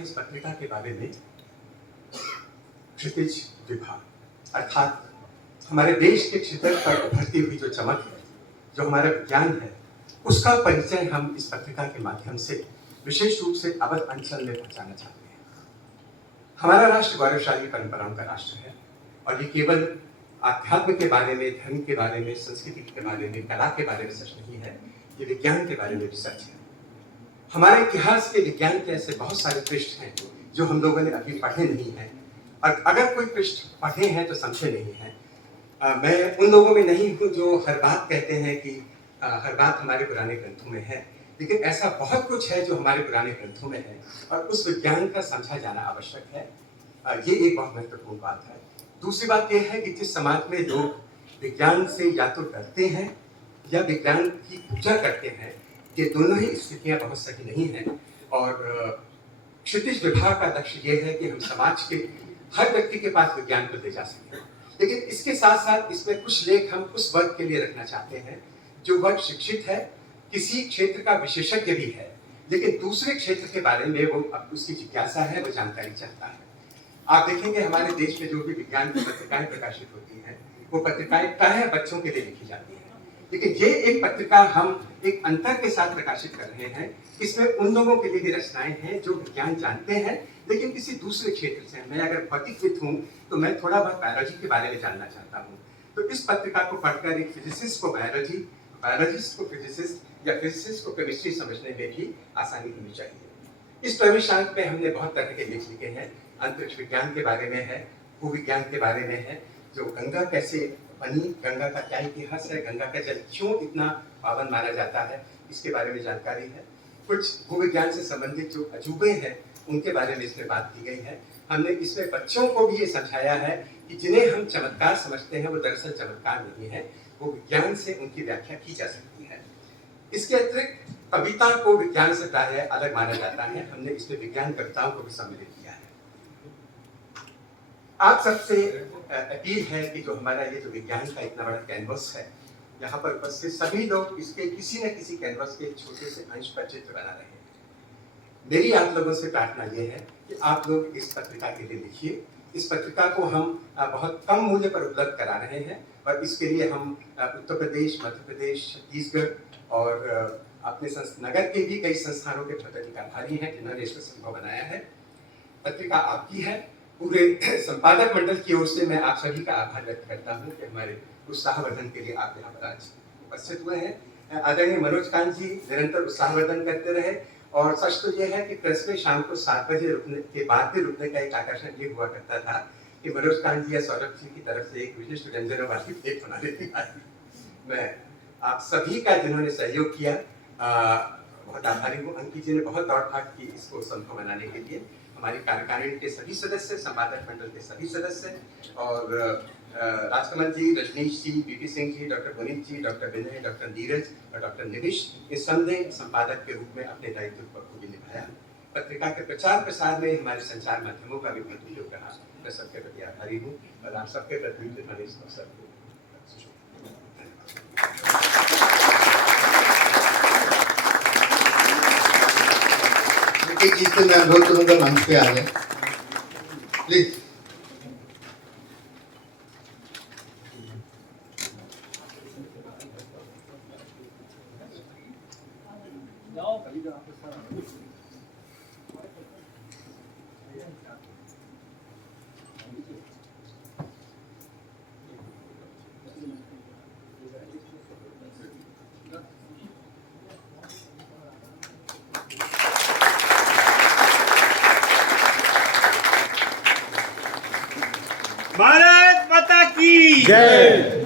इस पत्रिका के बारे में क्षितिज विभा अर्थात हमारे देश के क्षेत्र पर उभरती हुई जो चमक है, जो हमारा विज्ञान है, उसका परिचय हम इस पत्रिका के माध्यम से विशेष रूप से अवध अंचल में पहुंचाना चाहते हैं। हमारा राष्ट्र गौरवशाली परंपराओं का राष्ट्र है और ये केवल आध्यात्म के बारे में, धर्म के बारे में, संस्कृति के बारे में, कला के बारे में सच नहीं है, ये विज्ञान के बारे में भी सच है। हमारे इतिहास के विज्ञान के ऐसे बहुत सारे पृष्ठ हैं जो हम लोगों ने अभी पढ़े नहीं हैं, और अगर कोई पृष्ठ पढ़े हैं तो समझे नहीं हैं। मैं उन लोगों में नहीं हूँ जो हर बात कहते हैं कि हर बात हमारे पुराने ग्रंथों में है, लेकिन ऐसा बहुत कुछ है जो हमारे पुराने ग्रंथों में है और उस विज्ञान का समझा जाना आवश्यक है। ये एक बहुत महत्वपूर्ण बात है। दूसरी बात यह है कि जिस समाज में लोग विज्ञान से या तो डरते हैं या विज्ञान की पूजा करते हैं, ये दोनों ही स्थितियां बहुत सही नहीं हैं। और क्षितिज विभाग का लक्ष्य ये है कि हम समाज के हर व्यक्ति के पास विज्ञान को ले जा सकें, लेकिन इसके साथ साथ इसमें कुछ लेख हम उस वर्ग के लिए रखना चाहते हैं जो वर्ग शिक्षित है, किसी क्षेत्र का विशेषज्ञ भी है, लेकिन दूसरे क्षेत्र के बारे में वो उसकी जिज्ञासा है, वो जानकारी चाहता है। आप देखेंगे हमारे देश में जो भी विज्ञान की पत्रिकाएं प्रकाशित होती हैं, वो पत्रिकाएं प्रायः बच्चों के लिए लिखी जाती हैं, लेकिन ये एक पत्रिका हम एक अंतर के साथ प्रकाशित कर रहे हैं। इसमें उन लोगों के लिए भी रचनाएं हैं जो विज्ञान जानते हैं लेकिन किसी दूसरे क्षेत्र से। मैं अगर भौतिकविद हूँ तो मैं थोड़ा बहुत बायोलॉजी के बारे में जानना चाहता हूँ, तो इस पत्रिका को पढ़कर एक फिजिसिस्ट को बायोलॉजी, बायोलॉजिस्ट को फिजिसिस्ट या फिजिसिस्ट को केमिस्ट्री समझने में भी आसानी होनी चाहिए। इस प्रविष्टांक में हमने बहुत तरह के लेख लिखे हैं। अंतरिक्ष विज्ञान के बारे में है, भूविज्ञान के बारे में है, जो गंगा कैसे बनी, गंगा का क्या इतिहास है, गंगा का जल क्यों इतना पावन माना जाता है, इसके बारे में जानकारी है। कुछ भूविज्ञान से संबंधित जो अजूबे हैं उनके बारे में इसमें बात की गई है। हमने इसमें बच्चों को भी ये समझाया है कि जिन्हें हम चमत्कार समझते हैं वो दरअसल चमत्कार नहीं है, वो विज्ञान से उनकी व्याख्या की जा सकती है। इसके अतिरिक्त कविता को विज्ञान से प्रायः अलग माना जाता है। हमने इसमें विज्ञान कविताओं को भी सम्मिलित किया है। आप सबसे अपील है कि जो हमारा ये जो विज्ञान का इतना बड़ा कैनवस है, यहाँ पर उपस्थित सभी लोग इसके किसी न किसी कैनवस के छोटे से अंश पर चित्र बना रहे हैं। मेरी आप लोगों से प्रार्थना ये है कि आप लोग इस पत्रिका के लिए लिखिए। इस पत्रिका को हम बहुत कम मूल्य पर उपलब्ध करा रहे हैं और इसके लिए हम उत्तर प्रदेश, मध्य प्रदेश, छत्तीसगढ़ और अपने नगर के भी कई संस्थानों के प्रति आभारी हैं जिन्होंने इसको संभव बनाया है। पत्रिका आपकी है। पूरे संपादक मंडल की ओर से मैं आप सभी का आभार व्यक्त करता हूँ कि हमारे उत्साहवर्धन के लिए आप यहाँ पर आज उपस्थित हुए हैं। आदरणीय मनोज कांत जी निरंतर उत्साहवर्धन करते रहे, और सच तो यह है कि प्रेस में शाम को 7 बजे रुकने के बाद भी रुकने का एक आकर्षण ये हुआ करता था कि मनोज कांत जी या सौरभ जी की तरफ से एक विशिष्ट व्यंजनों वाली प्लेट बना देती आई। मैं आप सभी का जिन्होंने सहयोग किया बहुत आभारी हूँ। अंकित जी ने बहुत दौड़ भाग की इसको संभव बनाने के लिए। हमारी कार्यकारिणी के सभी सदस्य, संपादक मंडल के सभी सदस्य और राजकमल जी, रजनीश जी, बीपी सिंह जी, डॉक्टर पुनीत जी, डॉक्टर विनय, डॉक्टर नीरज और डॉक्टर निविश, इस संदेह संपादक के रूप में अपने दायित्व को भी निभाया। पत्रिका के प्रचार प्रसार में हमारे संचार माध्यमों का भी बहुत उपयोग रहा। मैं सबके प्रति आभारी हूँ और आप सबके प्रति मैंने इस अवसर को एक चीज से मैं अनुरोध करूंगा मंच पे आ जाए प्लीज। भारत माता की जय।